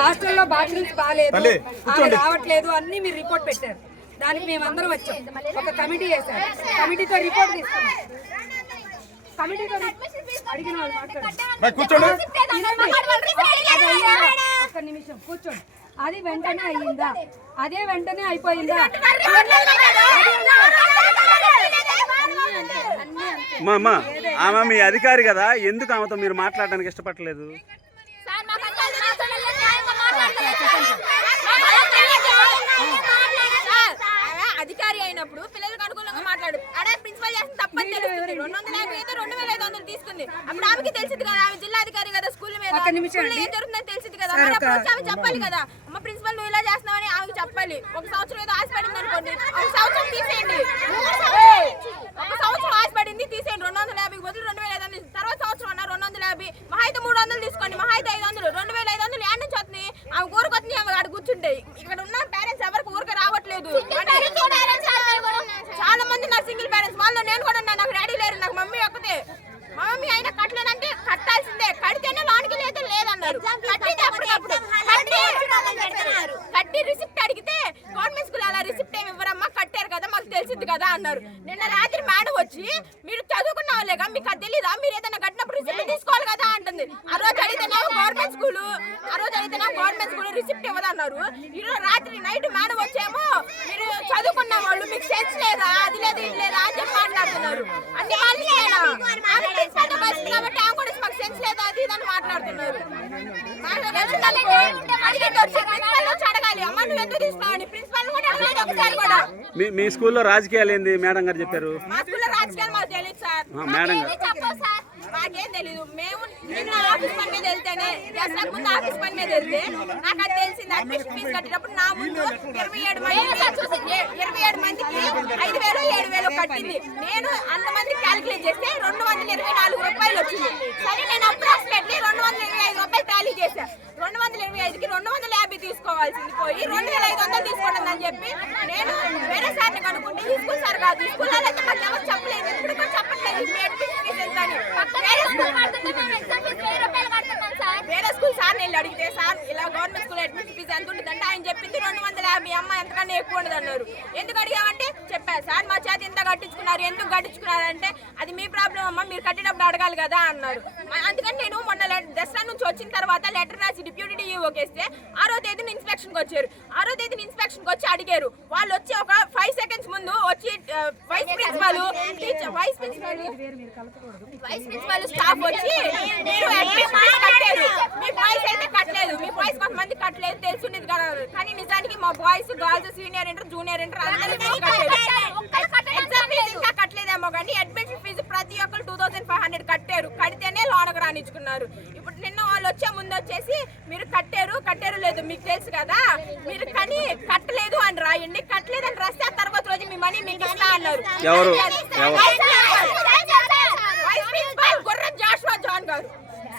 హాస్టల్లో బాత్రూమ్స్ బాగాలేదు. ఆమె రావట్లేదు అన్ని మీరు రిపోర్ట్ పెట్టారు. దానికి మేము అందరం వచ్చాం. ఒక కమిటీ వేశారు కమిటీతో రిపోర్ట్ తీసుకున్నాం. కమిటీతో అడిగిన వాళ్ళు? ఒక్క నిమిషం కూర్చోండి. అది వెంటనే అయ్యిందా? అదే వెంటనే అయిపోయిందా? మా అమ్మ ఆమె మీ అధికారి కదా. ఎందుకు ఆమెతో మీరు మాట్లాడడానికి ఇష్టపడలేదు సార్ మాకు అసలు హాస్టల్లో న్యాయంగా మాట్లాడలేదు. సార్, ఆమె అధికారి అయినప్పుడు పిల్లలకు అనుకూలంగా మాట్లాడు. అడే ప్రిన్సిపల్ చేసిన తప్పని తెలుస్తుంది. రెండు వందల యాభై అయితే రెండు వేల ఐదు వందలు తీసుకుంది. అప్పుడు ఆమెకి తెలిసింది కదా ఆమె జిల్లా అధికారి కదా స్కూల్ మీద. స్కూల్లో. ఏం జరుగుతుందో తెలిసింది కదా. మరి అప్పుడు ఆమె చెప్పాలి కదా అమ్మ ప్రిన్సిపల్ నువ్వు ఇలా చేస్తున్నావని ఆమెకి చెప్పాలి. ఒక సంవత్సరం ఏదో ఆశపడింది అనుకోండి ఒక సంవత్సరం తీసేయండి ఒక సంవత్సరం ఆశపడింది తీసేయండి రెండు వందల యాభై బదులు రెండు వేల ఐదు వందలు తర్వాత సంవత్సరం అన్న రెండు వందల యాభై మహా అయితే మూడు వందలు తీసుకోండి మహా అయితే ఐదు వందలు రెండు వేల ఐదు వందలు యాడ్ నుంచి వస్తుంది ఆమె ఊరుకొచ్చింది ఆమె అక్కడ కూర్చుంటాయి ఇక్కడ ఉన్న పేరెంట్స్ ఎవరికి ఊరిక రావట్లేదు చాలా మంది నా సింగిల్ పేరెంట్స్ వాళ్ళు నేను కూడా ఉన్నాను నాకు డాడీ లేరు నాకు మమ్మీ ఒక్కతే మా మమ్మీ అయినా కట్టలేదంటే కట్టాల్సిందే కడితేనే లోనికి లేదు లేదన్నారు కట్టితే అప్పటికప్పుడు కట్టి కట్టి రిసిప్ట్ అడిగితే గవర్నమెంట్ స్కూల్ అలా రిసిప్ట్ ఏమి ఇవ్వరమ్మా కట్టారు కదా మాకు తెలిసింది కదా అన్నారు. నిన్న రాత్రి మేడం వచ్చి మీరు చదువుకున్న వాళ్ళేగా? మీకు అది తెలీదా? మీరు ఏదైనా కట్టినప్పుడు రిసిప్ట్ తీసుకోవాలి కదా? అంటుంది. ఆ రోజు అడిగితేనేమో గవర్నమెంట్ స్కూల్ ఆ రోజు అడిగితేనేమో గవర్నమెంట్ స్కూల్ రిసిప్ట్ ఇవ్వదన్నారు. ఈ రోజు రాత్రి నైట్ మేడం వచ్చేమో మీరు చదువుకున్న వాళ్ళు మీకు సెన్స్ లేదా? అది లేదు ఇది లేదా? అని చెప్పి మాట్లాడుతున్నారు. అంటే వాళ్ళు ప్రిన్సిపల్ బస్ కాబట్టి ఆమె కూడా మాకు సెన్స్ లేదా అది ఇది అని మాట్లాడుతున్నారు మాకు తెలిసిందనుకో, అడిగేది వచ్చి ప్రిన్సిపల్ వచ్చి అడగాలి అమ్మ నువ్వు ఎందుకు తీసుకున్నావు ప్రిన్సిపల్ కూడా అడగలేదు ఒకసారి కూడా మీ మీ స్కూల్లో రాజకీయాలు ఏంది? మేడం గారు చెప్పారు. మా స్కూల్లో రాజకీయాలు మాకు తెలియదు సార్. ఆ, మేడం గారు. మాకేం తెలీదు. మేము నిన్న ఆఫీస్ పని మీద వెళ్తేనే దసరా ముందు ఆఫీస్ పని మీద వెళ్తే నాకు అది తెలిసింది. అడ్మిషన్ ఫీజు కట్టేటప్పుడు నా ముందు ఇరవై ఏడు మంది ఇరవై ఏడు మందికి ఐదు వేలు ఏడు వేలు కట్టింది. నేను అంతమంది క్యాలిక్యులేట్ చేస్తే రెండు వందల ఇరవై నాలుగు రూపాయలు వచ్చింది. సరే నేను అప్రాక్సిమేట్లీ రెండు వందల ఇరవై ఐదు రూపాయలు టాలీ చేశా రెండు వందల ఇరవై ఐదుకి రెండు వందల యాభై తీసుకోవాల్సింది పోయి రెండు వేల ఐదు వందలు తీసుకోండి అని చెప్పి నేను వేరే సార్ని కనుక్కుంటే ఈ స్కూల్ సార్ కాదు. ఈ స్కూల్ అయితే మాకు ఎవరు చెప్పలేదు ఇప్పుడు కూడా చెప్పట్లేదు మీ అడ్మిషన్ ఫీజు ఎంత అని వేరే స్కూల్ కడుతుంటే మేము ఎగ్జామ్ ఫీజు వెయ్యి రూపాయలు కడుతున్నాం సార్ సార్ వెళ్ళి అడిగితే సార్ ఇలా గవర్నమెంట్ స్కూల్ అడ్మిషన్ ఫీజు ఎంత ఉంటుందంటే ఆయన చెప్పింది రెండు వందల యాభై. అమ్మ ఎంతకన్నా ఎక్కువ ఉండదు అన్నారు. ఎందుకు అడిగామంటే చెప్పారు సార్ మా చేతి ఎంత కట్టించుకున్నారు ఎందుకు కట్టించుకున్నారు అంటే అది మీ ప్రాబ్లం అమ్మ మీరు కట్టేటప్పుడు అడగాలి కదా అన్నారు. అందుకని నేను మొన్న లె- దసరా నుంచి వచ్చిన తర్వాత లెటర్ రాసి డిప్యూటీ డిఈఓకి వేస్తే ఆరో తేదీన ఇన్స్పెక్షన్కి వచ్చారు. ఆరో తేదీన ఇన్స్పెక్షన్కి వచ్చి అడిగారు. వాళ్ళు వచ్చి ఒక ఫైవ్ సెకండ్స్ ముందు వచ్చి vice principal teacher vice principal vice principal staff వచ్చి మీరు అడ్మిషన్ కట్టారు మీ బాయ్స్ అయితే కట్టలేదు. మీ బాయ్స్ కొంతమంది కట్టలేదు. తెలుసుండేది కదా. కానీ నిజానికి మా boys girls senior inter junior inter ఇంకా కట్టలేదేమో కానీ అడ్మిషన్ ఫీజు ప్రతి ఒక్కరు టూ థౌసండ్ ఫైవ్ హండ్రెడ్ కట్టారు. కడితేనే లోనకు రానిచ్చుకున్నారు ఇప్పుడు నిన్న వాళ్ళు వచ్చే ముందు వచ్చేసి మీరు కట్టారు కట్టారు లేదు. మీకు తెలుసు కదా. మీరు కానీ కట్టలేదు అని రాయండి కట్టలేదు అని రాస్తే ఆ తర్వాత రోజు మీ మనీ మీకు ఇస్తా అన్నారు. ఎవరు? ఎవరు? Vice principal Gurram Joshua John గారు.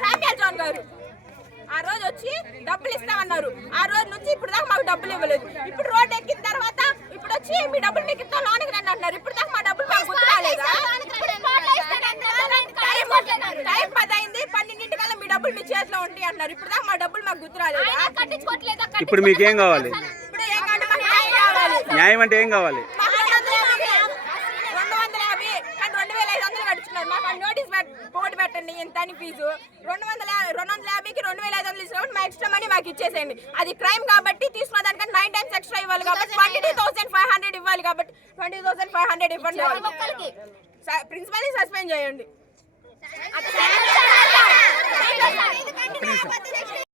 శామ్యుయల్ జాన్ గారు. ఆ రోజు వచ్చి డబ్బులు ఇస్తామన్నారు ఆ రోజు నుంచి ఇప్పుడు దాకా మాకు డబ్బులు ఇవ్వలేదు. ఇప్పుడు రోడ్ ఎక్కిన తర్వాత ఇప్పుడు వచ్చి మీ డబ్బులు మీకు ఇస్తాం లోనికి రండి అంటున్నారు. ఇప్పుడు దాకా మా డబ్బులు మాకు గుర్తు రాలేదా? టైం- టైం పది అయింది పన్నెండింటికల్లా మీ డబ్బులు మీ చేతిలో ఉంటాయి అంటున్నారు. ఇప్పుడు దాకా మా డబ్బులు మాకు గుర్తు రాలేదా? ఇప్పుడు మీకేం కావాలి? ఇప్పుడు ఏం కావాలి? న్యాయం అంటే ఏం కావాలి? మాకు రెండు వందల యాభై రెండు వందల యాభై కానీ రెండు వేల ఐదు వందలు కట్టుకున్నారు మాకు ఆ నోటీస్ పెట్ బోర్డు పెట్టండి ఎంత అని ఫీజు. రెండు వందల రెండు వందల యాభైకి ఇచ్చినప్పుడు మా ఎక్స్ట్రా మనీ మాకు ఇచ్చేసేయండి. అది క్రైమ్ కాబట్టి తీసుకున్న దానికంటే నైన్ టైమ్స్ ఎక్స్ట్రా ఇవ్వాలి కాబట్టి twenty two thousand five hundred ఇవ్వాలి కాబట్టి ట్వంటీ థౌసండ్ ఫైవ్ హండ్రెడ్ ఇవ్వండి. ప్రిన్సిపల్ సస్పెండ్ చేయండి.